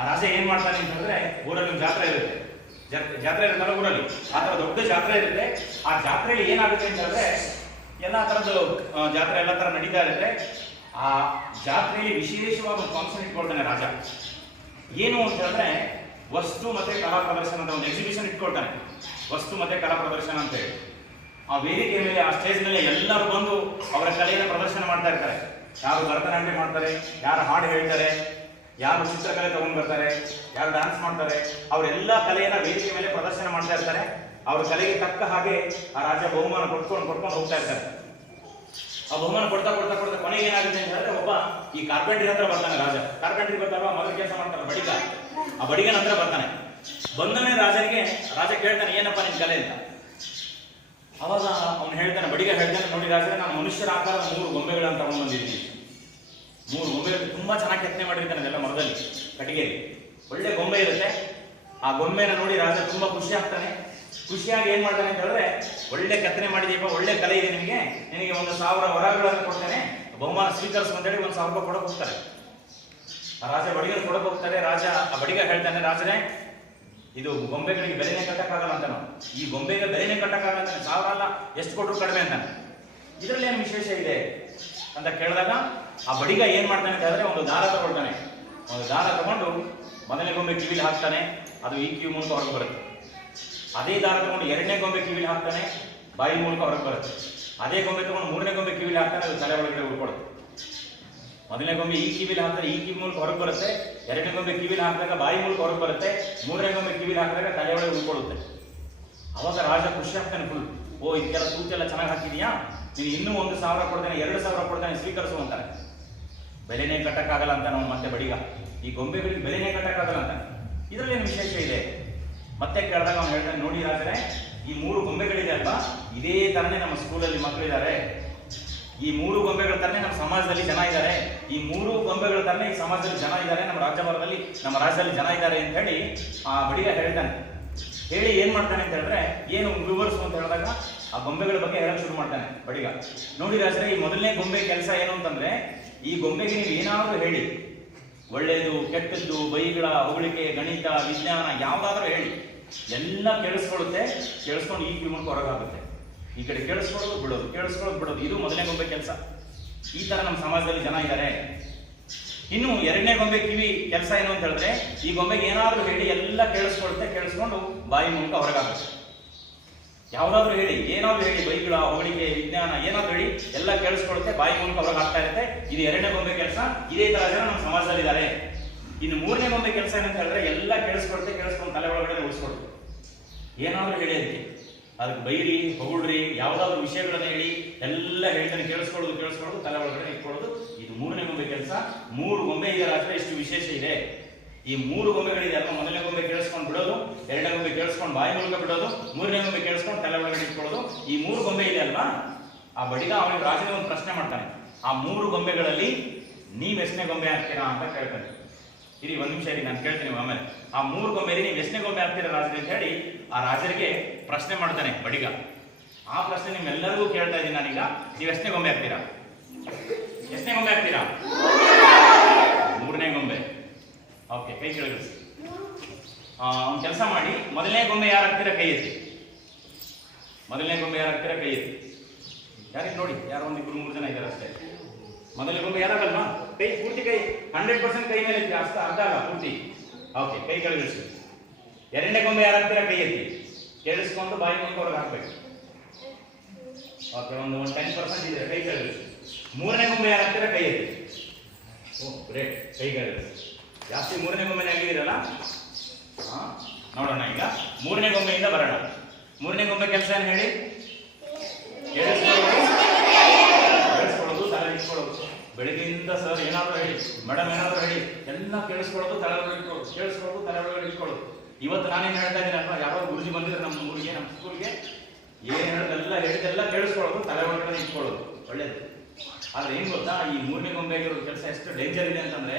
ಆ ರಾಜ ಏನ್ ಮಾಡ್ತಾನೆ ಅಂತಂದ್ರೆ ಊರಲ್ಲಿ ಒಂದು ಜಾತ್ರೆ ಇರುತ್ತೆ. ಜಾತ್ರೆ ಇರುತ್ತಲ್ಲ ಊರಲ್ಲಿ ಆ ತರ ದೊಡ್ಡ ಜಾತ್ರೆ ಇರುತ್ತೆ. ಆ ಜಾತ್ರೆಯಲ್ಲಿ ಏನಾಗುತ್ತೆ ಅಂತಂದ್ರೆ ಎಲ್ಲಾ ತರದ್ದು ಆ, ಜಾತ್ರೆ ಎಲ್ಲ ತರ ನಡೀತಾ ಇರುತ್ತೆ. ಆ ಜಾತ್ರೆಯಲ್ಲಿ ವಿಶೇಷವಾಗಿ ಒಂದು ಫಂಕ್ಷನ್ ಇಟ್ಕೊಳ್ತಾನೆ ರಾಜ. ಏನು ಅಂತ ಹೇಳಿದ್ರೆ ವಸ್ತು ಮತ್ತೆ ಕಲಾ ಪ್ರದರ್ಶನ ಅಂತ ಒಂದು ಎಕ್ಸಿಬಿಷನ್ ಇಟ್ಕೊಳ್ತಾನೆ. ವಸ್ತು ಮತ್ತೆ ಕಲಾ ಪ್ರದರ್ಶನ ಅಂತ ಹೇಳಿ. ಆ ವೇದಿಕೆ ಆ ಸ್ಟೇಜ್ ಮೇಲೆ ಎಲ್ಲರೂ ಬಂದು ಅವರ ಕಲೆಯನ್ನು ಪ್ರದರ್ಶನ ಮಾಡ್ತಾ ಇರ್ತಾರೆ. ಯಾರು ಭರತನಾಟ್ಯ ಮಾಡ್ತಾರೆ ಯಾರು ಹಾಡು ಹೇಳ್ತಾರೆ ಯಾರು ಚಿತ್ರಕಲೆ ತಗೊಂಡ್ ಬರ್ತಾರೆ, ಯಾರು ಡಾನ್ಸ್ ಮಾಡ್ತಾರೆ, ಅವರೆಲ್ಲ ಕಲೆಯನ್ನ ವೇದಿಕೆ ಮೇಲೆ ಪ್ರದರ್ಶನ ಮಾಡ್ತಾ ಇರ್ತಾರೆ. ಅವ್ರ ಕಲೆಗೆ ತಕ್ಕ ಹಾಗೆ ಆ ರಾಜ ಬಹುಮಾನ ಕೊಟ್ಕೊಂಡು ಕೊಟ್ಕೊಂಡು ಹೋಗ್ತಾ ಇರ್ತಾರೆ. ಆ ಬಹುಮಾನ ಕೊಡ್ತಾ ಕೊಡ್ತಾ ಕೊಡ್ತಾ ಕೊನೆಗೆ ಏನಾಗುತ್ತೆ ಅಂತ ಹೇಳಿದ್ರೆ ಒಬ್ಬ ಈ ಕಾರ್ಪೆಂಟ್ರಿ ಹತ್ರ ಬರ್ತಾನೆ ರಾಜ. ಕಾರ್ಪೆಂಟ್ರಿ ಬರ್ತಾರ ಮೊದಲು ಕೆಲಸ ಮಾಡ್ತಾನೆ ಬಡಿಗ. ಆ ಬಡಿಗನ ಹತ್ರ ಬರ್ತಾನೆ. ಬಂದವನೇ ರಾಜನಿಗೆ, ರಾಜ ಕೇಳ್ತಾನೆ, ಏನಪ್ಪ ನಿನ್ ಕಲೆ ಅಂತ? ಅವಾಗ ಅವನು ಹೇಳ್ತಾನೆ, ಬಡಿಗ ಹೇಳ್ತಾನೆ, ನೋಡಿ ರಾಜ, ನಾನು ಮನುಷ್ಯರ ಆಕಾರ ಮೂರು ಗೊಂಬೆಗಳನ್ನ ತಗೊಂಡ್ ಬಂದಿದ್ದೀನಿ. ಮೂರು ಗೊಂಬೆಗಳು ತುಂಬಾ ಚೆನ್ನಾಗಿ ಕೆತ್ತನೆ ಮಾಡಿರ್ತಾನೆ ಅದೆಲ್ಲ ಮರದಲ್ಲಿ ಕಟ್ಟಿಗೆಯಲ್ಲಿ ಒಳ್ಳೆ ಗೊಂಬೆ ಇರುತ್ತೆ. ಆ ಗೊಂಬೆನ ನೋಡಿ ರಾಜ ತುಂಬಾ ಖುಷಿ ಆಗ್ತಾನೆ. ಖುಷಿಯಾಗಿ ಏನ್ ಮಾಡ್ತಾನೆ ಅಂತ ಹೇಳಿದ್ರೆ, ಒಳ್ಳೆ ಕೆತ್ತನೆ ಮಾಡಿದೀಪ ಒಳ್ಳೆ ಕಲೆ ಇದೆ ನಿಮಗೆ. ನಿನಗೆ ಒಂದು ಸಾವಿರ ವರಗಳನ್ನು ಕೊಡ್ತಾನೆ. ಬಹುಮಾನ ಸ್ವೀಕರಿಸು ಅಂತ ಹೇಳಿ ಒಂದು ಸಾವಿರ ರೂಪಾಯಿ ಕೊಡಕ್ ಹೋಗ್ತಾರೆ. ಆ ರಾಜ ಬಡಿಗರು ಕೊಡಕ್ ಹೋಗ್ತಾರೆ. ರಾಜ, ಆ ಬಡಿಗ ಹೇಳ್ತಾನೆ, ರಾಜನೇ, ಇದು ಗೊಂಬೆಗಳಿಗೆ ಬೆಲೆನೇ ಕಟ್ಟಕ್ಕಾಗಲ್ಲ ಅಂತ ಈ ಗೊಂಬೆಗೆ ಬೆಲೆನೇ ಕಟ್ಟಕ್ಕಾಗಲ್ಲ ಅಂತಾನೆ ಸಾವಿರ ಅಲ್ಲ, ಎಷ್ಟು ಕೊಟ್ಟರು ಕಡಿಮೆ ಅಂತಾನೆ ಇದರಲ್ಲಿ ಏನು ವಿಶೇಷ ಇದೆ ಅಂತ ಕೇಳಿದಾಗ ಆ ಬಡಿಗ ಏನ್ ಮಾಡ್ತಾನೆ ಅಂತ ಹೇಳಿದ್ರೆ ಒಂದು ದಾರ ತಗೊಳ್ತಾನೆ. ಒಂದು ದಾರ ತಗೊಂಡು ಮೊದಲನೇ ಗೊಂಬೆ ಕಿವಿಲಿ ಹಾಕ್ತಾನೆ, ಅದು ಈ ಕಿವಿ ಮೂಲಕ ಹೊರಗೆ ಬರುತ್ತೆ. ಅದೇ ದಾರ ತಗೊಂಡು ಎರಡನೇ ಗೊಂಬೆ ಕಿವಿಲಿ ಹಾಕ್ತಾನೆ, ಬಾಯಿ ಮೂಲಕ ಹೊರಗೆ ಬರುತ್ತೆ. ಅದೇ ಗೊಂಬೆ ತಗೊಂಡು ಮೂರನೇ ಗೊಂಬೆ ಕಿವಿಲಿ ಹಾಕ್ತಾನೆ, ಅದು ತಲೆ ಒಳಗಡೆ ಉಳ್ಕೊಳುತ್ತೆ ಮೊದಲನೇ ಗೊಂಬೆ ಈ ಕಿವಿಲಿ ಹಾಕ್ತಾರೆ, ಈ ಕಿವಿ ಮೂಲಕ ಹೊರಗೆ ಬರುತ್ತೆ. ಎರಡನೇ ಗೊಂಬೆ ಕಿವಿಲಿ ಹಾಕಿದಾಗ ಬಾಯಿ ಮೂಲಕ ಹೊರಗೆ ಬರುತ್ತೆ. ಮೂರನೇ ಗೊಂಬೆ ಕಿವಿಲಿ ಹಾಕಿದಾಗ ತಲೆ ಒಳಗೆ ಉಳ್ಕೊಳ್ಳುತ್ತೆ. ಅವಾಗ ರಾಜ ಖುಷಿ ಆಗ್ತಾನೆ ಫುಲ್ ಓ, ಇದಕ್ಕೆಲ್ಲ ಎಲ್ಲ ಚೆನ್ನಾಗಿ ಹಾಕಿದೀಯಾ? ನೀನು ಇನ್ನೂ ಒಂದು ಸಾವಿರ ಕೊಡ್ತಾನೆ, ಎರಡು ಸಾವಿರ ಕೊಡ್ತಾನೆ, ಸ್ವೀಕರಿಸು ಅಂತಾನೆ. ಬೆಲೆನೇ ಕಟ್ಟಕ್ಕಾಗಲ್ಲ ಅಂತ ನಾವು ಮತ್ತೆ ಬಡಿಗ. ಈ ಗೊಂಬೆಗಳಿಗೆ ಬೆಲೆನೇ ಕಟ್ಟಕ್ಕಾಗಲ್ಲ ಅಂತ. ಇದರಲ್ಲಿ ಏನು ವಿಶೇಷ ಇದೆ? ಮತ್ತೆ ಕೇಳಿದಾಗ ಅವ್ನು ಹೇಳ್ತಾನೆ, ನೋಡಿ ಆದರೆ ಈ ಮೂರು ಗೊಂಬೆಗಳಿದೆ ಅಲ್ವಾ? ಇದೇ ತರನೇ ನಮ್ಮ ಸ್ಕೂಲಲ್ಲಿ ಮಕ್ಕಳಿದ್ದಾರೆ. ಈ ಮೂರು ಗೊಂಬೆಗಳ ತರನೇ ನಮ್ಮ ಸಮಾಜದಲ್ಲಿ ಜನ ಇದ್ದಾರೆ. ಈ ಮೂರು ಗೊಂಬೆಗಳ ತರನೇ ಈ ಸಮಾಜದಲ್ಲಿ ಜನ ಇದ್ದಾರೆ. ನಮ್ಮ ರಾಜ್ಯಭಾರದಲ್ಲಿ ನಮ್ಮ ರಾಜ್ಯದಲ್ಲಿ ಜನ ಇದ್ದಾರೆ ಅಂತ ಹೇಳಿ ಆ ಬಡಿಗ ಹೇಳ್ತಾನೆ. ಹೇಳಿ ಏನು ಮಾಡ್ತಾನೆ ಅಂತ ಹೇಳಿದ್ರೆ, ಏನು ವಿವರಿಸು ಅಂತ ಹೇಳಿದಾಗ ಆ ಗೊಂಬೆಗಳ ಬಗ್ಗೆ ಹೇಳಕ್ ಶುರು ಮಾಡ್ತಾನೆ ಬಡಿಗ. ನೋಡಿ ರಾಜರೇ ಈ ಮೊದಲನೇ ಗೊಂಬೆ ಕೆಲಸ ಏನು ಅಂತಂದ್ರೆ ಈ ಗೊಂಬೆಗೆ ನೀವು ಏನಾದರೂ ಹೇಳಿ. ಒಳ್ಳೆಯದು, ಕೆಟ್ಟದ್ದು, ಬೈಗಳ, ಹೊಗಳಿಕೆ, ಗಣಿತ, ವಿಜ್ಞಾನ ಯಾವುದಾದ್ರೂ ಹೇಳಿ. ಎಲ್ಲ ಕೇಳಿಸ್ಕೊಳ್ಳುತ್ತೆ, ಕೇಳಿಸ್ಕೊಂಡು ಈ ಮೂಲಕ ಹೊರಗಾಗುತ್ತೆ. ಈ ಕಡೆ ಕೇಳಿಸ್ಕೊಳ್ಳೋದು ಬಿಡೋದು ಕೇಳಿಸ್ಕೊಳ್ಳೋದು ಬಿಡೋದು. ಇದು ಮೊದಲನೇ ಗೊಂಬೆ ಕೆಲಸ. ಈ ಥರ ನಮ್ಮ ಸಮಾಜದಲ್ಲಿ ಜನ ಇದ್ದಾರೆ. ಇನ್ನು ಎರಡನೇ ಗೊಂಬೆ ಕಿವಿ ಕೆಲಸ ಏನು ಅಂತ ಹೇಳಿದ್ರೆ, ಈ ಗೊಂಬೆಗೆ ಏನಾದರೂ ಹೇಳಿ ಎಲ್ಲ ಕೇಳಿಸ್ಕೊಳುತ್ತೆ, ಕೇಳಿಸ್ಕೊಂಡು ಬಾಯಿ ಮೂಲಕ ಹೊರಗಾಗುತ್ತೆ. ಯಾವ್ದಾದ್ರು ಹೇಳಿ, ಏನಾದ್ರು ಹೇಳಿ, ಬೈಗಳ, ಹೋಳಿಗೆ, ವಿಜ್ಞಾನ, ಏನಾದ್ರು ಹೇಳಿ, ಎಲ್ಲ ಕೇಳಿಸ್ಕೊಳುತ್ತೆ ಬಾಯಿ ಮೂಲಕ ಅವ್ರಿಗೆ ಆಗ್ತಾ ಇರುತ್ತೆ. ಇದು ಎರಡನೇ ಗೊಂಬೆ ಕೆಲಸ. ಇದೇ ತರ ಜನ ನಮ್ಮ ಸಮಾಜದಲ್ಲಿ ಇದ್ದಾರೆ ಇನ್ನು ಮೂರನೇ ಗೊಂಬೆ ಕೆಲಸ ಏನಂತ ಹೇಳಿದ್ರೆ, ಎಲ್ಲ ಕೇಳಿಸ್ಕೊಳುತ್ತೆ ಕೇಳಿಸ್ಕೊಂಡು ತಲೆ ಒಳಗಡೆ ಉಳಿಸ್ಕೊಳುತ್ತೆ ಏನಾದ್ರು ಹೇಳಿ ಅದಕ್ಕೆ. ಅದಕ್ಕೆ ಬೈರಿ, ಹೊಗಳ್ರಿ, ಯಾವ್ದಾದ್ರು ವಿಷಯಗಳನ್ನ ಹೇಳಿ, ಎಲ್ಲ ಹೇಳ್ತಾನೆ, ಕೇಳಿಸ್ಕೊಳ್ಳೋದು ಕೇಳಿಸ್ಕೊಳ್ಳೋದು, ತಲೆ ಒಳಗಡೆ ಇಟ್ಕೊಳ್ಳೋದು. ಇದು ಮೂರನೇ ಗೊಂಬೆ ಕೆಲಸ. ಮೂರು ಗೊಂಬೆ ಇದರ ಹತ್ರ ಎಷ್ಟು ವಿಶೇಷ ಇದೆ? ಈ ಮೂರು ಗೊಂಬೆಗಳಿದೆ ಅಲ್ವಾ ಮೊದಲನೇ ಗೊಂಬೆ ಕೇಳಿಸ್ಕೊಂಡು ಬಿಡೋದು, ಎರಡನೇ ಗೊಂಬೆ ಕೇಳಿಸ್ಕೊಂಡು ಬಾಯಿ ಮೂಲಕ ಬಿಡೋದು, ಮೂರನೇ ಗೊಂಬೆ ಕೇಳಿಸ್ಕೊಂಡು ತಲೆ ಒಳಗಡೆ ಇಟ್ಕೊಳ್ಳೋದು, ಈ ಮೂರು ಗೊಂಬೆ ಇದೆ ಅಲ್ವಾ? ಆ ಬಡಿಗ ಅವನಿಗೆ ರಾಜನೇ ಒಂದು ಪ್ರಶ್ನೆ ಮಾಡ್ತಾನೆ. ಆ ಮೂರು ಗೊಂಬೆಗಳಲ್ಲಿ ನೀವ್ ಎಷ್ಟನೇ ಗೊಂಬೆ ಆಗ್ತೀರಾ ಅಂತ ಕೇಳ್ತಾನೆ. ಇರಿ, ಒಂದ್ ನಿಮಿಷ ಇರಿ, ನಾನು ಕೇಳ್ತೀನಿ ಆಮೇಲೆ. ಆ ಮೂರು ಗೊಂಬೆಯಲ್ಲಿ ನೀವು ಎಷ್ಟನೇ ಗೊಂಬೆ ಆಗ್ತೀರಾ ರಾಜರಿಗೆ ಅಂತ ಹೇಳಿ ಆ ರಾಜರಿಗೆ ಪ್ರಶ್ನೆ ಮಾಡ್ತಾನೆ ಬಡಿಗ. ಆ ಪ್ರಶ್ನೆ ನಿಮ್ಮೆಲ್ಲರಿಗೂ ಕೇಳ್ತಾ ಇದ್ದೀನಿ ನಾನೀಗ. ನೀವು ಎಷ್ಟನೇ ಗೊಂಬೆ ಆಗ್ತೀರಾ ಎಷ್ಟನೇ ಗೊಂಬೆ ಆಗ್ತೀರಾ ಮೂರನೇ ಗೊಂಬೆ. ಓಕೆ, ಕೈ ಕೆಳಗೆ ಒಂದು ಕೆಲಸ ಮಾಡಿ. ಮೊದಲನೇ ಗೊಂಬೆ ಯಾರು ಹಾಕ್ತೀರಾ ಕೈ ಎತ್ತಿ. ಮೊದಲನೇ ಗೊಂಬೆ ಯಾರು ಹಾಕ್ತೀರಾ ಕೈ ಎತ್ತಿ. ಯಾರಿಗೆ ನೋಡಿ? ಯಾರೋ ಒಂದು ಇಬ್ಬರು ಮೂರು ಜನ ಇದ್ದಾರೆ ಅಷ್ಟೇ. ಮೊದಲನೇ ಗೊಂಬೆ ಯಾರಾಗಲ್ವಾ ಕೈ, ಪೂರ್ತಿ ಕೈ. ಹಂಡ್ರೆಡ್ ಪರ್ಸೆಂಟ್ ಕೈ ಮೇಲೆ ಇತ್ತು ಅಷ್ಟ ಅರ್ಧ ಅಲ್ಲ, ಪೂರ್ತಿ. ಓಕೆ, ಕೈ ಕೆಳಗಿಳಿಸಿ ಎರಡನೇ ಗೊಂಬೆ ಯಾರು ಹಾಕ್ತೀರಾ ಕೈ ಎತ್ತಿ? ಕೇಳಿಸ್ಕೊಂಡು ಬಾಯಿ ಮೂಲಕ ಹಾಕ್ಬೇಕು. ಓಕೆ, ಒಂದು ಒಂದು ಟೆನ್ ಪರ್ಸೆಂಟ್ ಇದೆ ಕೈ ಕೆಳಗಿಳಿಸಿ ಮೂರನೇ ಗೊಂಬೆ ಯಾರು ಹಾಕ್ತೀರಾ ಕೈ ಎತ್ತಿ? ಓ ಗ್ರೇಟ್ ಕೈ ಕೆಳಗಿಳಿಸಿ ಜಾಸ್ತಿ ಮೂರನೇ ಗೊಂಬೆನೇ ಆಗಿದ್ದೀರಲ್ಲ ಹಾ, ನೋಡೋಣ ಈಗ. ಮೂರನೇ ಗೊಂಬೆಯಿಂದ ಬರೋಣ. ಮೂರನೇ ಗೊಂಬೆ ಕೆಲಸ ಏನು ಹೇಳಿ? ಕೇಳಿಸ್ಕೊಳ್ಳೋದು ತಲೆ ಇಟ್ಕೊಳ್ಳೋದು ಬೆಳಗ್ಗೆಯಿಂದ ಸರ್ ಏನಾದರೂ ಹೇಳಿ. ಮೇಡಮ್ ಏನಾದರೂ ಹೇಳಿ. ಎಲ್ಲ ಕೇಳಿಸ್ಕೊಳ್ಳೋದು, ತಲೆ ಇಟ್ಕೊಳ್ಳೋದು ಕೇಳಿಸ್ಕೊಳ್ಳೋದು, ತಲೆ ಒಳಗಡೆ ಇಟ್ಕೊಳ್ಳೋದು ಇವತ್ತು ನಾನೇನು ಹೇಳ್ತಾ ಇದ್ದೀನಿ ಅಲ್ವಾ? ಯಾರೋ ಗುರುಜಿ ಬಂದಿದ್ರೆ ನಮ್ಮ ಊರಿಗೆ, ನಮ್ಮ ಸ್ಕೂಲ್ಗೆ ಏನು ಹೇಳೋದೆಲ್ಲ ಹೇಳಿದೆಲ್ಲ ಕೇಳಿಸ್ಕೊಳ್ಳೋದು, ತಲೆ ಒಳಗಡೆ ಇಟ್ಕೊಳ್ಳೋದು ಒಳ್ಳೇದು. ಆದ್ರೆ ಏನು ಗೊತ್ತಾ? ಈ ಮೂರನೇ ಗೊಂಬೆ ಆಗಿರೋ ಕೆಲಸ ಎಷ್ಟು ಡೇಂಜರ್ ಇದೆ ಅಂತಂದ್ರೆ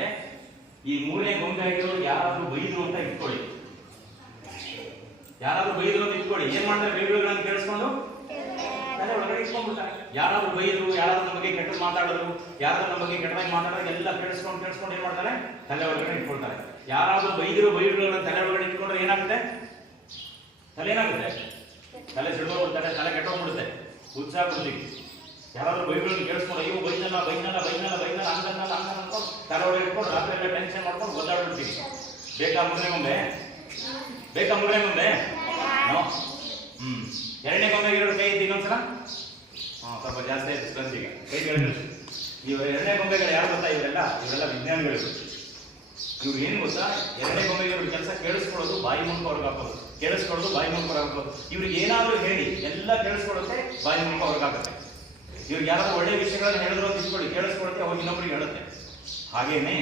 ಈ ಮೂರನೇ ಗೊಂಬೆ ಆಗಿರೋರು ಯಾರಾದ್ರೂ ಬೈದ್ರು ಅಂತ ಇಟ್ಕೊಳ್ಳಿ. ಯಾರಾದ್ರೂ ಬೈದ್ರು ಅಂತ ಇಟ್ಕೊಳ್ಳಿ. ಏನ್ ಮಾಡ್ತಾರೆ ಬೈಗಳನ್ನ ಕೇಳಿಸ್ಕೊಂಡು? ತಲೆ ಒಳಗಡೆ ಇಟ್ಕೊಂಡ್ಬಿಡ್ತಾರೆ. ಯಾರಾದ್ರೂ ಬೈದ್ರು, ಯಾರಾದ್ರೂ ನಮ್ಮ ಬಗ್ಗೆ ಕೆಟ್ಟ ಮಾತಾಡಿದ್ರು, ಯಾರಾದ್ರೂ ನಮ್ಮ ಬಗ್ಗೆ ಕೆಟ್ಟದಾಗಿ ಮಾತಾಡಿದ್ರೆ ಎಲ್ಲ ಕೇಳಿಸ್ಕೊಂಡು ಕೇಳಿಸ್ಕೊಂಡು ಏನ್ ಮಾಡ್ತಾರೆ? ತಲೆ ಒಳಗಡೆ ಇಟ್ಕೊಳ್ತಾರೆ. ಯಾರಾದ್ರೂ ಬೈದ್ರು ಬೈದ್ರು ತಲೆ ಒಳಗಡೆ ಇಟ್ಕೊಂಡ್ರೆ ಏನಾಗುತ್ತೆ? ತಲೆ ಏನಾಗುತ್ತೆ? ತಲೆ ಸಿಡ್ದೋಗ್ಬಿಡ್ತಾರೆ ತಲೆ ಕೆಟ್ಟೋಗ್ಬಿಡುತ್ತೆ. ಉತ್ಸಾಹ ಬಿಡ್ತೀವಿ ಯಾರಾದ್ರೂ ಬೈಬಲ್ ಕೇಳಿಸ್ಕೊಂಡು, ಅಯ್ಯೋ ಬೈನಲ್ಲ ಬೈನಲ್ಲ ಬೈನಲ್ಲ ಬೈನಲ್ಲ ಹಂಗನ್ನಲ್ಲ ಹಂಗಲ್ಲ ಅನ್ಕೊಂಡು ತಲೆ ಇಟ್ಕೊಂಡು ರಾತ್ರಿ ಎಲ್ಲ ಟೆನ್ಷನ್ ಮಾಡ್ಕೊಂಡು ಒದ್ದಾಡ್ಬಿಡ್ತೀವಿ. ಬೇಕಾ ಮೂರನೇ ಗೊಂಬೆ ಬೇಕಾ ಮೂರನೇ ಗೊಂಬೆ ಹ್ಞೂ ಎರಡನೇ ಕೊಂಬೆಗೆ ಎರಡು ಕೈ ಇದ್ದು ಇನ್ನೊಂದ್ಸಲ? ಹಾಂ, ಸ್ವಲ್ಪ ಜಾಸ್ತಿ ಆಯ್ತು ಸ್ಟ್ರೆಂತ್ ಕೈ ಕೆಳಗೆ ಇವರು ಎರಡನೇ ಗೊಂಬೆಗಳು ಯಾರು ಗೊತ್ತಾ ಇವರೆಲ್ಲ? ಇವರೆಲ್ಲ ವಿಜ್ಞಾನಿಗಳು ಇವ್ರು. ಏನು ಗೊತ್ತಾ? ಎರಡನೇ ಇವ್ರ ಕೆಲಸ ಕೇಳಿಸ್ಕೊಳ್ಳೋದು ಬಾಯಿ ಮೂಲಕ ಅವ್ರಿಗೆ ಹಾಕೋದು. ಕೇಳಿಸ್ಕೊಳ್ಳೋದು ಬಾಯಿ ಮೂಲಕ ಹಾಕೋದು. ಇವ್ರಿಗೆ ಏನಾದರೂ ಹೇಳಿ, ಎಲ್ಲ ಕೇಳಿಸ್ಕೊಳ್ಳುತ್ತೆ, ಬಾಯಿ ಮೂಲಕ ಅವ್ರಿಗೆ ಹಾಕುತ್ತೆ. ಇವ್ರಿಗೆ ಯಾರಾದ್ರೂ ಒಳ್ಳೆ ವಿಷಯಗಳನ್ನು ಹೇಳಿದ್ರು ಅಂತ ಇಟ್ಕೊಳ್ಳಿ. ಕೇಳಿಸ್ಕೊಳುತ್ತೆ ಅವಾಗ ಇನ್ನೊಬ್ರಿಗೆ ಹೇಳುತ್ತೆ. ಹಾಗೇನೆ,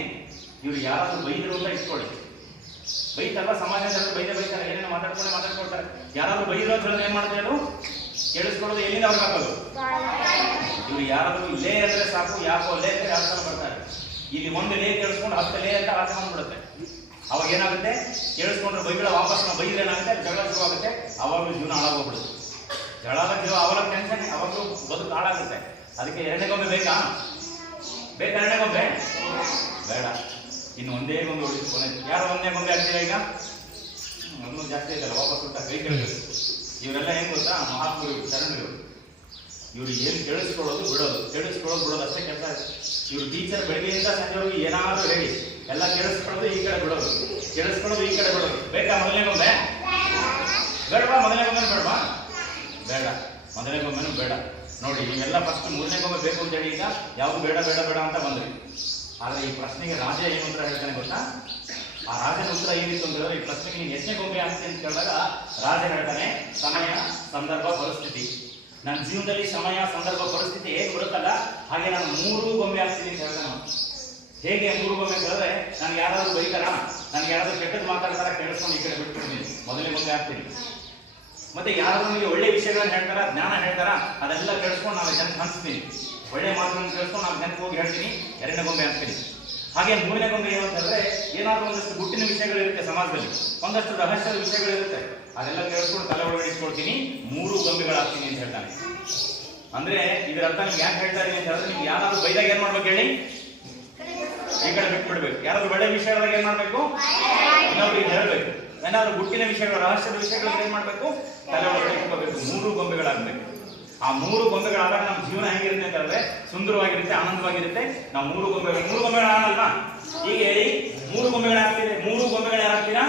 ಇವ್ರು ಯಾರಾದ್ರೂ ಬೈದರು ಅಂತ ಇಟ್ಕೊಳ್ಳಿ. ಬೈತಲ್ಲ ಸಮಾಜದಲ್ಲಿ ಬೈದೆ ಬೈತಾರೆ. ಏನೇನು ಮಾತಾಡ್ಕೊಂಡು ಮಾತಾಡ್ಕೊಳ್ತಾರೆ. ಯಾರಾದ್ರೂ ಬೈದ್ರು ಅಂತ ಹೇಳಿದ್ರೆ ಏನ್ ಮಾಡ್ತಾರೆ ಕೇಳಿಸ್ಕೊಳ್ಳೋದು ಎಲ್ಲಿಂದ ಅವ್ರಿಗೆ ಹಾಕೋದು ಇವ್ರು ಯಾರಾದ್ರೂ ಲೇ ಅಂದ್ರೆ ಸಾಕು, ಯಾಕೋ ಲೇ ಅಂದ್ರೆ ಯಾವ ಬರ್ತಾರೆ. ಇಲ್ಲಿ ಒಂದು ಲೇ ಕೇಳಿಸ್ಕೊಂಡು ಹತ್ತು ಲೇ ಅಂತ ಆಸೆ ಬಂದ್ಬಿಡುತ್ತೆ. ಅವಾಗ ಏನಾಗುತ್ತೆ? ಕೇಳಿಸ್ಕೊಂಡ್ರೆ ಬೈಗಳ ವಾಪಸ್ ನಾವು ಬೈದ್ರೆ ಏನಾಗುತ್ತೆ? ಜಗಳ ಶುರುವಾಗುತ್ತೆ ಅವಾಗಲೂ ಜೀವನ ಹಾಳಾಗೋಗ್ಬಿಡುತ್ತೆ. ಜಗಳ ಜೀವ ಅವಾಗ ಟೆನ್ಷನ್ ಅವಾಗಲೂ ಬದುಕು ಹಾಳಾಗುತ್ತೆ. ಅದಕ್ಕೆ ಎರಡನೇ ಗೊಂಬೆ ಬೇಕಾ? ಬೇಕಾ ಎರಡನೇ ಗೊಂಬೆ? ಬೇಡ. ಇನ್ನು ಒಂದೇ ಗೊಂಬೆ ಉಳಿತು ಕೊನೆ. ಯಾರು ಒಂದೇ ಗೊಂಬೆ ಆಗ್ತೀರಾ ಈಗ? ಮೊದಲು ಜಾಸ್ತಿ ಇದಲ್ಲ ವಾಪಸ್ ಕೊಟ್ಟ ಕೈ ಕೇಳಬೇಕು ಇವರೆಲ್ಲ ಹೆಂಗ್ ಗೊತ್ತಾ? ಮಹಾತ್ಮರು, ಶರಣರು. ಇವರು ಏನು ಕೇಳಿಸ್ಕೊಳ್ಳೋದು ಬಿಡೋದು. ಕೇಳಿಸ್ಕೊಳ್ಳೋದು ಬಿಡೋದು ಅಷ್ಟೇ ಕೆಲಸ. ಇವ್ರು ಟೀಚರ್ ಬೆಳಗ್ಗೆಯಿಂದ ಸಂಜೆವರೆಗೂ ಏನಾದರೂ ಹೇಳಿ. ಎಲ್ಲ ಕೇಳಿಸ್ಕೊಳ್ಳೋದು ಈ ಕಡೆ ಬಿಡೋದು. ಕೇಳಿಸ್ಕೊಳ್ಳೋದು ಈ ಕಡೆ ಬಿಡೋದು. ಬೇಕಾ ಮೊದಲನೇ ಗೊಂಬೆ? ಬೇಡವಾ? ಮೊದಲನೇ ಗೊಂಬೆ ಬೇಡವಾ? ಬೇಡ. ಮೊದಲನೇ ಗೊಂಬೆನೂ ಬೇಡ. ನೋಡಿ ನೀವೆಲ್ಲ ಫಸ್ಟ್ ಮೂರನೇ ಗೊಂಬೆ ಬೇಕು ಅಂತ ಹೇಳಿ ಈಗ ಯಾವುದು ಬೇಡ ಬೇಡ ಬೇಡ ಅಂತ ಬಂದ್ರಿ. ಆದರೆ ಈ ಪ್ರಶ್ನೆಗೆ ರಾಜ ಏನು ಉತ್ತರ ಹೇಳ್ತಾನೆ ಗೊತ್ತಾ? ಆ ರಾಜನ ಉತ್ತರ ಏನಿತ್ತು ಅಂತ ಹೇಳಿದ್ರೆ, ಈ ಪ್ರಶ್ನೆಗೆ ನೀನು ಎಷ್ಟನೇ ಗೊಂಬೆ ಆಗ್ತೀನಿ ಅಂತ ಕೇಳಿದಾಗ ರಾಜ ಹೇಳ್ತಾನೆ, ಸಮಯ, ಸಂದರ್ಭ, ಪರಿಸ್ಥಿತಿ. ನನ್ನ ಜೀವನದಲ್ಲಿ ಸಮಯ, ಸಂದರ್ಭ, ಪರಿಸ್ಥಿತಿ ಹೇಗೆ ಬರುತ್ತಲ್ಲ, ಹಾಗೆ ನಾನು ಮೂರು ಗೊಂಬೆ ಆಗ್ತೀನಿ ಅಂತ ಹೇಳ್ತಾನೆ. ಹೇಗೆ ಮೂರು ಗೊಂಬೆ ಅಂತ ಹೇಳಿದ್ರೆ, ನನಗೆ ಯಾರಾದ್ರೂ ಬೈತಾರ? ನನಗೆ ಯಾರಾದ್ರೂ ಕೆಟ್ಟದ್ದು ಮಾತಾಡ್ತಾರ ಕೇಳಿಸ್ಕೊಂಡು ಈ ಕಡೆ ಬಿಟ್ಬಿಡ್ತೀನಿ ಮೊದಲೇ ಗೊಂಬೆ ಆಗ್ತೀನಿ ಮತ್ತೆ ಯಾರು ನಮಗೆ ಒಳ್ಳೆ ವಿಷಯಗಳನ್ನ ಹೇಳ್ತಾರ, ಜ್ಞಾನ ಹೇಳ್ತಾರ, ಅದೆಲ್ಲ ಕೇಳಿಸ್ಕೊಂಡು ನಾವು ಜನಕ್ಕೆ ಹಂಚ್ತೀನಿ. ಒಳ್ಳೆ ಮಾತುಗಳನ್ನು ಕೇಳಿಸ್ಕೊಂಡು ನಾವು ಜನಕ್ಕೆ ಹೋಗಿ ಹೇಳ್ತೀನಿ, ಎರಡನೇ ಗೊಂಬೆ ಆಗ್ತೀನಿ ಹಾಗೆ ಮೂರನೇ ಗೊಂಬೆ ಏನು ಅಂತಂದ್ರೆ, ಏನಾದರೂ ಒಂದಷ್ಟು ಗುಟ್ಟಿನ ವಿಷಯಗಳಿರುತ್ತೆ ಸಮಾಜದಲ್ಲಿ, ಒಂದಷ್ಟು ರಹಸ್ಯದ ವಿಷಯಗಳಿರುತ್ತೆ, ಅದೆಲ್ಲ ಕೇಳಿಸ್ಕೊಂಡು ತಲೆ ಒಳಗಡೆ ಇಟ್ಕೊಳ್ತೀನಿ, ಮೂರು ಗೊಂಬೆಗಳಾಗ್ತೀನಿ ಅಂತ ಹೇಳ್ತಾನೆ. ಅಂದ್ರೆ ಇದರ ಅರ್ಥ ನಿಮ್ಗೆ ಯಾಕೆ ಹೇಳ್ತಾ ಇದೀನಿ ಅಂತ ಹೇಳಿದ್ರೆ, ನಿಮ್ಗೆ ಯಾರಾದ್ರೂ ಬೈದಾಗ ಏನ್ ಮಾಡ್ಬೇಕು ಹೇಳಿ? ಈ ಕಡೆ ಬಿಟ್ಬಿಡ್ಬೇಕು. ಯಾರಾದ್ರೂ ಒಳ್ಳೆ ವಿಷಯದಾಗ ಏನ್ ಮಾಡ್ಬೇಕು? ಹೇಳ್ಬೇಕು. ಏನಾದ್ರು ಗುಟ್ಟಿನ ವಿಷಯಗಳು, ರಹಸ್ಯದ ವಿಷಯಗಳು ಏನ್ ಮಾಡ್ಬೇಕು? ತಲೆ ಒಳಗಡೆ ಇಟ್ಕೋಬೇಕು ಮೂರು ಗೊಂಬೆಗಳಾಗ್ಬೇಕು. ಆ ಮೂರು ಗೊಂಬೆಗಳಾದಾಗ ನಮ್ಮ ಜೀವನ ಹೆಂಗಿರುತ್ತೆ ಅಂತಂದ್ರೆ ಸುಂದರವಾಗಿರುತ್ತೆ, ಆನಂದವಾಗಿರುತ್ತೆ. ನಾವು ಮೂರು ಗೊಂಬೆಗಳು. ಮೂರು ಗೊಂಬೆಗಳಾಗಲ್ವಾ ಈಗ ಹೇಳಿ, ಮೂರು ಗೊಂಬೆಗಳು ಆಗ್ತಿದೆ. ಮೂರು ಗೊಂಬೆಗಳು ಯಾರಾಗ್ತೀರಾ?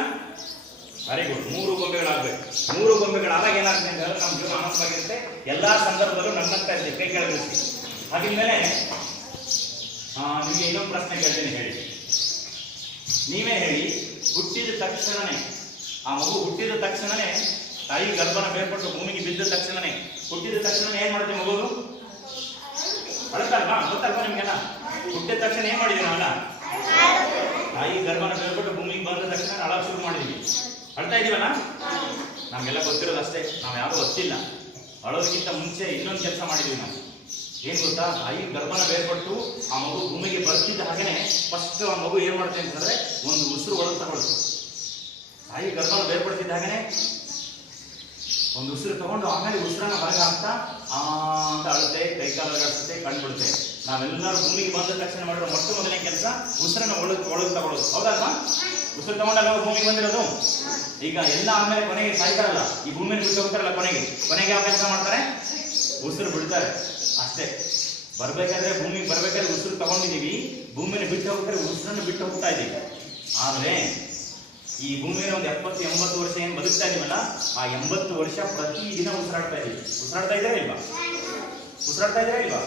ವೆರಿ ಗುಡ್ ಮೂರು ಗೊಂಬೆಗಳಾಗ್ಬೇಕು. ಮೂರು ಗೊಂಬೆಗಳಾದಾಗ ಏನಾಗ್ತದೆ ಅಂತಂದ್ರೆ ನಮ್ಮ ಜೀವನ ಆನಂದವಾಗಿರುತ್ತೆ. ಎಲ್ಲಾ ಸಂದರ್ಭದಲ್ಲೂ ನನ್ನಂತ ಇರ್ತೀವಿ ಕೈ ಕೆಳಗಿರಿಸಿ ಹಾಗಿದ್ಮೇಲೆ ನಿಮಗೆ ಇನ್ನೊಂದು ಪ್ರಶ್ನೆ ಕೇಳ್ತೀನಿ, ಹೇಳಿ. ನೀವೇ ಹೇಳಿ, ಹುಟ್ಟಿದ ತಕ್ಷಣನೇ ಆ ಮಗು ಹುಟ್ಟಿದ ತಕ್ಷಣನೇ ತಾಯಿ ಗರ್ಭನ ಬೇರ್ಪಟ್ಟು ಭೂಮಿಗೆ ಬಿದ್ದ ತಕ್ಷಣನೇ ಹುಟ್ಟಿದ ತಕ್ಷಣ ಏನ್ ಮಾಡುತ್ತೆ ಮಗುದು ಅಳತಲ್ವಾ ಗೊತ್ತಲ್ವಾ ನಿಮ್ಗೆಲ್ಲ? ಹುಟ್ಟಿದ ತಕ್ಷಣ ಏನ್ ಮಾಡಿದೀವಿ ನಾವಲ್ಲ? ತಾಯಿ ಗರ್ಭನ ಬೇರ್ಪಟ್ಟು ಭೂಮಿಗೆ ಬಂದ ತಕ್ಷಣ ಅಳ ಶುರು ಮಾಡಿದ್ವಿ. ಅಳ್ತಾ ಇದೀವಲ್ಲ? ನಮ್ಗೆಲ್ಲ ಗೊತ್ತಿರೋದು ಅಷ್ಟೇ ನಾವ್ ಯಾರು ಗೊತ್ತಿಲ್ಲ ಅಳೋದಕ್ಕಿಂತ ಮುಂಚೆ ಇನ್ನೊಂದು ಕೆಲಸ ಮಾಡಿದೀವಿ ನಾವು. ಏನ್ ಗೊತ್ತಾ? ತಾಯಿ ಗರ್ಭನ ಬೇರ್ಪಟ್ಟು ಆ ಮಗು ಭೂಮಿಗೆ ಬರ್ತಿದ್ದ ಹಾಗೇನೆ ಫಸ್ಟ್ ಆ ಮಗು ಏನ್ ಮಾಡುತ್ತೆ ಅಂತಂದ್ರೆ ಒಂದು ಉಸಿರು ಒಳಗೆ ತಗೊಳುತ್ತೆ ತಾಯಿ ಗರ್ಭನ ಬೇರ್ಪಡ್ತಿದ್ದ ಒಂದು ಉಸಿರು ತಗೊಂಡು ಆಮೇಲೆ ಉಸಿರನ್ನ ಹೊರಗೆ ಹಾಕ್ತಾ ಆ ಅಂತ ಅಳುತ್ತೆ ಕೈಕಾಲ ಅಳಿಸುತ್ತೆ ಕಣ್ಬಿಡುತ್ತೆ ನಾವೆಲ್ಲರೂ ಭೂಮಿಗೆ ಬಂದ ತಕ್ಷಣ ಮಾಡಿರೋ ಮೊಟ್ಟ ಮೊದಲನೇ ಕೆಲಸ ಉಸಿರನ್ನ ಒಳಗೆ ಒಳಗೆ ತಗೊಳ್ಳೋದು. ಹೌದಲ್ವಾ? ಉಸಿರು ತಗೊಂಡಲ್ಲ ಭೂಮಿಗೆ ಬಂದಿರೋದು? ಈಗ ಎಲ್ಲ ಆಮೇಲೆ ಕೊನೆಗೆ ಸಾಯ್ತಾರಲ್ಲ, ಈ ಭೂಮಿಯನ್ನು ಬಿಟ್ಟು ಹೋಗ್ತಾರಲ್ಲ ಕೊನೆಗೆ. ಕೊನೆಗೆ ಯಾವ ಕೆಲಸ ಮಾಡ್ತಾರೆ? ಉಸಿರು ಬಿಡ್ತಾರೆ. ಅಷ್ಟೇ. ಬರ್ಬೇಕಾದ್ರೆ ಭೂಮಿಗೆ ಬರ್ಬೇಕಾದ್ರೆ ಉಸಿರು ತಗೊಂಡಿದ್ದೀವಿ ಭೂಮಿನ ಬಿಟ್ಟು ಹೋಗ್ತಾರೆ, ಉಸಿರನ್ನು ಬಿಟ್ಟು ಹೋಗ್ತಾ ಇದ್ದೀವಿ. ಆದ್ರೆ ಈ ಭೂಮಿಯಲ್ಲಿ ಒಂದು ಎಪ್ಪತ್ತು, ಎಂಬತ್ತು ವರ್ಷ ಏನು ಬದುಕ್ತಾ ಇದೀವಲ್ಲ ಆ ಎಂಬತ್ತು ವರ್ಷ ಪ್ರತಿ ದಿನ ಉಸಿರಾಡ್ತಾ ಇದೀವಿ ಉಸಿರಾಡ್ತಾ ಇಲ್ವಾ? ಉಸಿರಾಡ್ತಾ ಇದ್ದೀರಾ ಇಲ್ವಾ?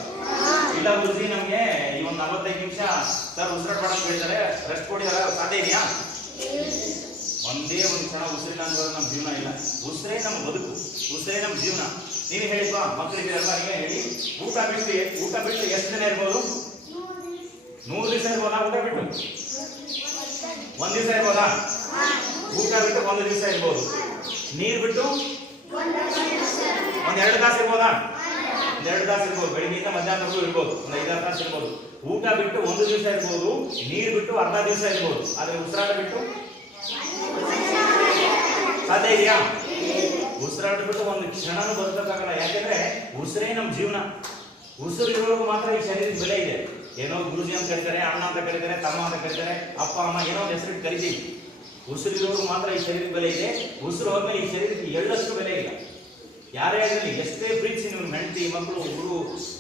ಇಲ್ಲ ಗುರುಜಿ, ನಮ್ಗೆ ಈ ಒಂದು ನಲವತ್ತೈದು ನಿಮಿಷ ಸರ್ ಉಸಿರಾಡ್ಬೇಡ ಅಂತ ಹೇಳ್ತಾರೆ ರೆಸ್ಟ್ ಕೊಡಿದಾರ? ಸಾಧ್ಯ ಇದೆಯಾ? ಒಂದೇ ಒಂದು ಕ್ಷಣ ಉಸಿರಿಲ್ಲ ಅಂತ ನಮ್ಮ ಜೀವನ ಇಲ್ಲ. ಉಸಿರೇ ನಮ್ಮ ಬದುಕು. ಉಸಿರೇ ನಮ್ಮ ಜೀವನ. ನೀವೇ ಹೇಳಿಪ್ಪ ಮಕ್ಕಳಿಗೆಲ್ಲ ನೀವೇ ಹೇಳಿ. ಊಟ ಬಿಟ್ಟು ಊಟ ಬಿಟ್ಟು ಎಷ್ಟು ದಿನ ಇರ್ಬೋದು? ನೂರು ದಿವಸ ಇರ್ಬೋದಾ? ಊಟ ಬಿಟ್ಟು? ಒಂದ್ ದಿವಸ ಇರ್ಬೋದಾ? ಊಟ ಬಿಟ್ಟು ಒಂದು ದಿವಸ ಇರ್ಬೋದು. ನೀರ್ ಬಿಟ್ಟು ಒಂದ್ ಎರಡು ತಾಸು ಇರ್ಬೋದಾ? ಒಂದ್ ಎರಡು ತಾಸು ಇರ್ಬೋದು. ಬೆಳಿಗ್ಗೆಯಿಂದ ಮಧ್ಯಾಹ್ನವರೆಗೂ ಇರ್ಬೋದು. ಒಂದ್ ಐದಾರು ತಾಸು ಇರ್ಬೋದು. ಊಟ ಬಿಟ್ಟು ಒಂದು ದಿವಸ ಇರ್ಬೋದು. ನೀರು ಬಿಟ್ಟು ಅರ್ಧ ದಿವಸ ಇರ್ಬೋದು. ಆದ್ರೆ ಉಸಿರಾಟ ಬಿಟ್ಟು ಸಾಧ್ಯ ಇದೆಯಾ? ಉಸಿರಾಟ ಬಿಟ್ಟು ಒಂದು ಕ್ಷಣನೂ ಬದುಕಕ್ಕಾಗಲ್ಲ. ಯಾಕೆಂದ್ರೆ ಉಸಿರೇ ನಮ್ಮ ಜೀವನ. ಉಸಿರು ಇರೋರ್ಗು ಮಾತ್ರ ಈ ಶರೀರದ ಬೆಲೆ ಇದೆ. ಏನೋ ಗುರುಜಿ ಅಂತ ಕರೀತಾರೆ, ಅಣ್ಣ ಅಂತ ಕರೀತಾರೆ, ತಮ್ಮ ಅಂತ ಕರೀತಾರೆ, ಅಪ್ಪ, ಅಮ್ಮ, ಏನೋ ಹೆಸರಿಟ್ಟು ಕರಿತೀವಿ. ಉಸಿರು ಇರೋರ್ಗು ಮಾತ್ರ ಈ ಶರೀರಕ್ಕೆ ಬೆಲೆ ಇದೆ. ಉಸಿರು ಹೋದ್ಮೇಲೆ ಈ ಶರೀರಕ್ಕೆ ಎಳ್ಳಷ್ಟು ಬೆಲೆ ಇಲ್ಲ. ಯಾರೇ ಆಗಲಿ ಎಷ್ಟೇ ಬ್ರಿಡ್ಜ್ ನಿಮ್ಮ ಹೆಂಡತಿ ಮಕ್ಕಳು ಗುರು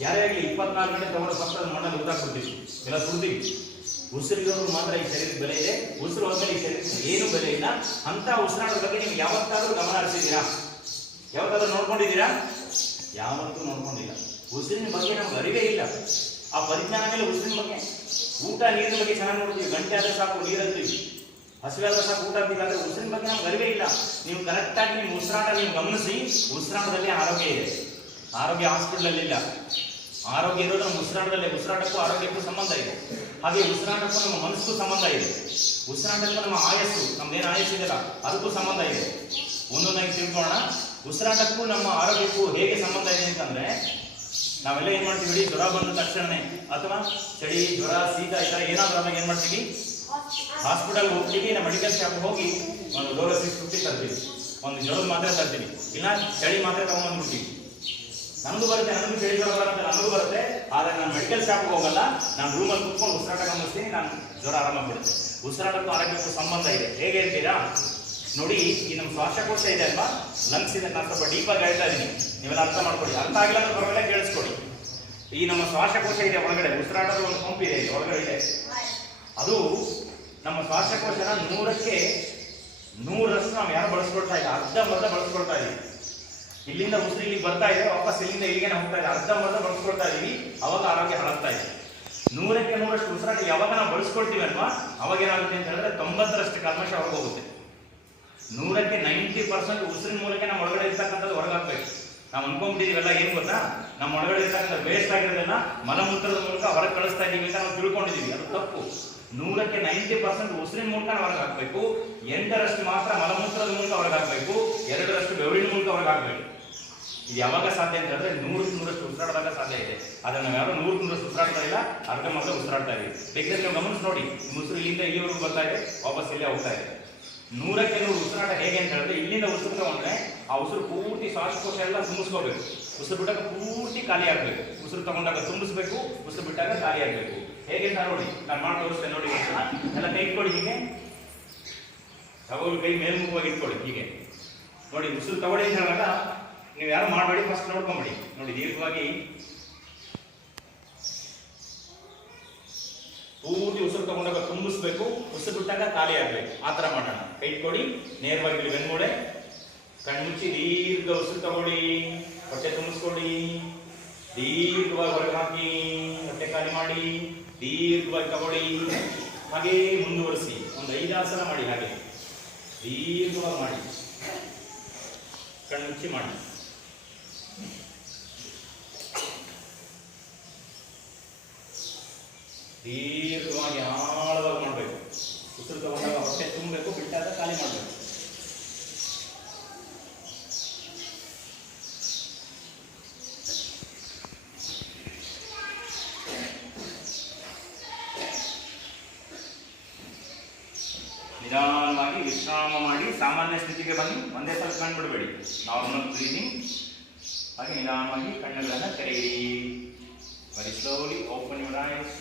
ಯಾರೇ ಆಗಲಿ ಇಪ್ಪತ್ನಾಲ್ಕು ಗಂಟೆ ತಗೊಂಡು ಪಕ್ಕದ ಮಣ್ಣಲ್ಲಿ ಕೊಡ್ತೀವಿ ಎಲ್ಲ ಸುಡ್ತೀವಿ ಉಸಿರಿರೋರು ಮಾತ್ರ ಈ ಶರೀರಕ್ಕೆ ಬೆಲೆ ಇದೆ. ಉಸಿರು ಹೋದ್ಮೇಲೆ ಈ ಶರೀರಕ್ಕೆ ಏನು ಬೆಲೆ ಇಲ್ಲ. ಅಂತ ಉಸಿರಾಡೋ ಬಗ್ಗೆ ನೀವು ಯಾವತ್ತಾದ್ರೂ ಗಮನ ಹರಿಸಿದ್ದೀರಾ? ಯಾವತ್ತಾದ್ರೂ ನೋಡ್ಕೊಂಡಿದ್ದೀರಾ? ಯಾವತ್ತೂ ನೋಡ್ಕೊಂಡಿಲ್ಲ. ಉಸಿರಿನ ಬಗ್ಗೆ ನಮ್ಗೆ ಅರಿವೇ ಇಲ್ಲ. ಆ ಪರಿಜ್ಞಾನ ಮೇಲೆ ಉಸಿರಿನ ಬಗ್ಗೆ ಊಟ, ನೀರಿನ ಬಗ್ಗೆ ಚೆನ್ನಾಗಿ ನೋಡ್ತೀವಿ. ಗಂಟೆ ಆದರೆ ಸಾಕು ನೀರಂತೀವಿ ಹಸಿವೆ ಆದ್ರೆ ಸಾಕು ಊಟ ಅಂತೀವಿ ಉಸಿರಿನ ಬಗ್ಗೆ ನಮ್ಗೆ ಅರಿವೇ ಇಲ್ಲ. ನೀವು ಕರೆಕ್ಟಾಗಿ ನಿಮ್ಮ ಉಸಿರಾಟ ನೀವು ಗಮನಿಸಿ, ಉಸಿರಾಟದಲ್ಲಿ ಆರೋಗ್ಯ ಇದೆ. ಆರೋಗ್ಯ ಹಾಸ್ಪಿಟಲ್ ಇಲ್ಲ. ಆರೋಗ್ಯ ಇರೋದು ನಮ್ಮ ಉಸಿರಾಟದಲ್ಲಿ, ಉಸಿರಾಟಕ್ಕೂ ಆರೋಗ್ಯಕ್ಕೂ ಸಂಬಂಧ ಇದೆ. ಹಾಗೆ ಉಸಿರಾಟಕ್ಕೂ ನಮ್ಮ ಮನಸ್ಸಿಗೂ ಸಂಬಂಧ ಇದೆ. ಉಸಿರಾಟಕ್ಕೂ ನಮ್ಮ ಆಯಸ್ಸು ನಮ್ದೇನು ಆಯಸ್ಸು ಇದೆಯಲ್ಲ, ಅದಕ್ಕೂ ಸಂಬಂಧ ಇದೆ. ಒಂದೊಂದಾಗಿ ತಿಳ್ಕೊಳ್ಳೋಣ. ಉಸಿರಾಟಕ್ಕೂ ನಮ್ಮ ಆರೋಗ್ಯಕ್ಕೂ ಹೇಗೆ ಸಂಬಂಧ ಇದೆ ಅಂತಂದ್ರೆ, ನಾವೆಲ್ಲ ಏನ್ ಮಾಡ್ತೀವಿ ಜ್ವರ ಬಂದ ತಕ್ಷಣನೇ, ಅಥವಾ ಚಳಿ, ಜ್ವರ, ಶೀತ ಈ ತರ ಏನಾದ್ರೂ ಏನ್ ಮಾಡ್ತೀವಿ? ಹಾಸ್ಪಿಟಲ್ ಹೋಗ್ತೀನಿ ನಮ್ಮ ಮೆಡಿಕಲ್ ಶಾಪ್ ಹೋಗಿ ಒಂದು ಡೋಲೋ ಸಿಕ್ಸ್ ತರ್ತೀವಿ ಒಂದು ಜ್ವರದ ಮಾತ್ರೆ ತರ್ತೀನಿ. ಇಲ್ಲ, ಚಳಿ ಮಾತ್ರೆ ತಗೊಂಡ್ಬಿಡ್ತೀನಿ ನನಗೂ ಬರುತ್ತೆ ನನಗೂ ಚಳಿ ಜ್ವರ ಬರುತ್ತೆ ನನಗೂ ಬರುತ್ತೆ. ಆದರೆ ನಾನು ಮೆಡಿಕಲ್ ಶಾಪ್ಗೆ ಹೋಗಲ್ಲ. ನಾನು ರೂಮಲ್ಲಿ ಕುತ್ಕೊಂಡು ಉಸಿರಾಟ ಗಮನಿಸ್ತೀನಿ, ನಾನು ಜ್ವರ ಆರಾಮಾಗ್ಬಿಡುತ್ತೆ ಉಸಿರಾಟಕ್ಕೂ ಆರೋಗ್ಯಕ್ಕೂ ಸಂಬಂಧ ಇದೆ. ಹೇಗೆ ಹೇಳ್ತೀರಾ ನೋಡಿ, ಈ ನಮ್ಮ ಶ್ವಾಸಕೋಶ ಇದೆ ಅಲ್ವಾ? ಲಂಗ್ಸ್ ಇದೆ ನಾನು ಸ್ವಲ್ಪ ಡೀಪಾಗಿ ಹೇಳ್ತಾ ಇದ್ದೀನಿ ನೀವೆಲ್ಲ ಅರ್ಥ ಮಾಡ್ಕೊಳ್ಳಿ. ಅರ್ಥ ಆಗಿಲ್ಲ ಅಂದ್ರೆ ಹೊರಗಡೆ ಕೇಳಿಸ್ಕೊಡಿ ಈ ನಮ್ಮ ಶ್ವಾಸಕೋಶ ಇದೆ ಒಳಗಡೆ. ಉಸಿರಾಟದ ಒಂದು ಪಂಪ್ ಇದೆ, ಒಳಗಡೆ ಇದೆ. ಅದು ನಮ್ಮ ಶ್ವಾಸಕೋಶನ ನೂರಕ್ಕೆ ನೂರಷ್ಟು ನಾವು ಯಾರು ಬಳಸ್ಕೊಳ್ತಾ ಇಲ್ಲ. ಅರ್ಧ ಮರ್ಧ ಬಳಸ್ಕೊಳ್ತಾ ಇದ್ದೀವಿ ಇಲ್ಲಿಂದ ಉಸಿರು ಇಲ್ಲಿಗೆ ಬರ್ತಾ ಇದೆ, ವಾಪಸ್ ಇಲ್ಲಿಂದ ಇಲ್ಲಿಗೆ ಹೋಗ್ತಾ ಇದೆ. ಅರ್ಧ ಮರ್ಧ ಬಳಸ್ಕೊಳ್ತಾ ಇದೀವಿ, ಅವಾಗ ಆರೋಗ್ಯ ಹಾಳಾಗ್ತಾ ಇದೆ. ನೂರಕ್ಕೆ ನೂರಷ್ಟು ಉಸಿರಾಟ ಯಾವಾಗ ನಾವು ಬಳಸ್ಕೊಳ್ತೀವಿ ಅಲ್ವಾ? ಅವಾಗ ಏನಾಗುತ್ತೆ ಅಂತ ಹೇಳಿದ್ರೆ ತೊಂಬತ್ತರಷ್ಟು ಕಲ್ಮಶ ಹೊರಗೆ ಹೋಗುತ್ತೆ. ನೂರಕ್ಕೆ ನೈಂಟಿ ಪರ್ಸೆಂಟ್ ಉಸಿರಿನ ಮೂಲಕ ನಮ್ಮ ಒಳಗಡೆ ಇರ್ತಕ್ಕಂಥದ್ದು ಹೊರಗಾಗಬೇಕು. ನಾವು ಅನ್ಕೊಂಡ್ಬಿಟ್ಟಿದೀವೆಲ್ಲ ಏನು ಗೊತ್ತಾ? ನಮ್ಮ ಒಳಗಡೆ ಇರ್ತಕ್ಕಂಥ ವೇಸ್ಟ್ ಆಗಿರೋದನ್ನ ಮಲಮೂತ್ರದ ಮೂಲಕ ಹೊರಗೆ ಕಳಿಸ್ತಾ ಇದ್ದೀವಿ ಅಂತ ನಾವು ತಿಳ್ಕೊಂಡಿದ್ದೀವಿ. ಅದು ತಪ್ಪು. ನೂರಕ್ಕೆ ನೈಂಟಿ ಪರ್ಸೆಂಟ್ ಉಸಿರಿನ ಮೂಲಕ ಅವ್ರಿಗೆ ಹಾಕ್ಬೇಕು. ಎಂಟರಷ್ಟು ಮಾತ್ರ ಮಲಮೂತ್ರದ ಮೂಲಕ ಅವ್ರಿಗೆ ಹಾಕಬೇಕು. ಎರಡರಷ್ಟು ಬೆವರಿನ ಮೂಲಕ ಹೊರಗೆ ಹಾಕ್ಬೇಕು. ಇದು ಯಾವಾಗ ಸಾಧ್ಯ ಅಂತ ಹೇಳಿದ್ರೆ ನೂರಕ್ಕೆ ನೂರಷ್ಟು ಉಸಿರಾಡಿದಾಗ ಸಾಧ್ಯ ಇದೆ. ಅದನ್ನು ನಾವು ಯಾರು ನೂರಕ್ಕೆ ನೂರಷ್ಟು ಉಸಿರಾಡ್ತಾ ಇಲ್ಲ, ಅರ್ಧ ಮಾತ್ರ ಉಸಿರಾಡ್ತಾ ಇದೆ ಬೇಕಿದ್ರೆ ನೀವು ಗಮನಿಸಿ ನೋಡಿ ಉಸಿರು ಇಲ್ಲಿಂದ ಇಲ್ಲಿವರೆಗೂ ಬರ್ತಾ ಇದೆ, ವಾಪಸ್ ಇಲ್ಲೇ ಹೋಗ್ತಾ ಇದೆ. ನೂರಕ್ಕೆ ನೂರು ಉಸಿರಾಟ ಹೇಗೆ ಅಂತ ಹೇಳಿದ್ರೆ, ಇಲ್ಲಿಂದ ಉಸಿರು ತಗೊಂಡ್ರೆ ಆ ಉಸಿರು ಪೂರ್ತಿ ಶ್ವಾಸಕೋಶ ಎಲ್ಲ ತುಂಬಿಸ್ಕೋಬೇಕು. ಉಸಿರು ಬಿಟ್ಟಾಗ ಪೂರ್ತಿ ಖಾಲಿ ಆಗಬೇಕು ಉಸಿರು ತಗೊಂಡಾಗ ತುಂಬಿಸ್ಬೇಕು, ಉಸಿರು ಬಿಟ್ಟಾಗ ಖಾಲಿ ಆಗ್ಬೇಕು ಹೇಗೆ ಅಂತ ನೋಡಿ? ನಾನು ಮಾಡಿ ತೋರಿಸ್ತೇನೆ ನೋಡಿ. ಎಲ್ಲ ಕೈ ಇಟ್ಕೊಳ್ಳಿ ಹೀಗೆ. ತಗೊಳ್ಳಿ, ಕೈ ಮೇಲ್ಮುಖವಾಗಿ ಇಟ್ಕೊಳ್ಳಿ ಹೀಗೆ. ನೋಡಿ, ಉಸಿರು ತಗೊಳ್ಳಿ ಅಂತ ಹೇಳಿದಾಗ ನೀವು ಯಾರು ಮಾಡಬೇಡಿ ಫಸ್ಟ್ ನೋಡ್ಕೊಂಬಿಡಿ. ನೋಡಿ, ದೀರ್ಘವಾಗಿ ಪೂರ್ತಿ ಉಸಿರು ತಗೊಂಡಾಗ ತುಂಬಿಸ್ಬೇಕು. ಉಸಿರು ಬಿಟ್ಟಾಗ ಖಾಲಿ ಆಗ್ಬೇಕು. ಆ ತರ ಮಾಡೋಣ. ಕೈ ಇಟ್ಕೊಡಿ ನೇರವಾಗಿ ಇಲ್ಲಿ ಬೆನ್ಮೂಳೆ. ಕಣ್ಮುಚ್ಚಿ ದೀರ್ಘ ಉಸಿರು ತಗೊಳ್ಳಿ. ಹೊಟ್ಟೆ ತುಂಬಿಸ್ಕೊಡಿ ದೀರ್ಘವಾಗಿ ಹೊರಗೆ ಹಾಕಿ, ಹೊಟ್ಟೆ ಖಾಲಿ ಮಾಡಿ. ದೀರ್ಘವಾಗಿ ತಗೊಳ್ಳಿ ಹಾಗೇ ಮುಂದುವರಿಸಿ. ಒಂದು ಐದಾರು ಸಲ ಮಾಡಿ ಹಾಗೆ. ದೀರ್ಘವಾಗಿ ಮಾಡಿ. ಕಣ್ಮುಚ್ಚಿ ಮಾಡಿ. ದೀರ್ಘವಾಗಿ ಆಳವಾಗಿ ಮಾಡಬೇಕು. ಉಸಿರು ತಗೊಂಡಾಗ ಹೊಟ್ಟೆ ತುಂಬಬೇಕು, ಬಿಟ್ಟಾಗ ಖಾಲಿ ಮಾಡಬೇಕು. ವಿಶ್ರಾಮ ಮಾಡಿ ಸಾಮಾನ್ಯ ಸ್ಥಿತಿಗೆ ಬಂದು ಒಂದೇ ಸಲ ಕಣ್ಣು ಬಿಡಬೇಡಿ ನಾರ್ಮಲ್ ಬ್ರೀದಿಂಗ್ ಹಾಗೆ ನಿಧಾನವಾಗಿ ಕಣ್ಣುಗಳನ್ನು ತೆರೆಯಿರಿ. Very slowly open your eyes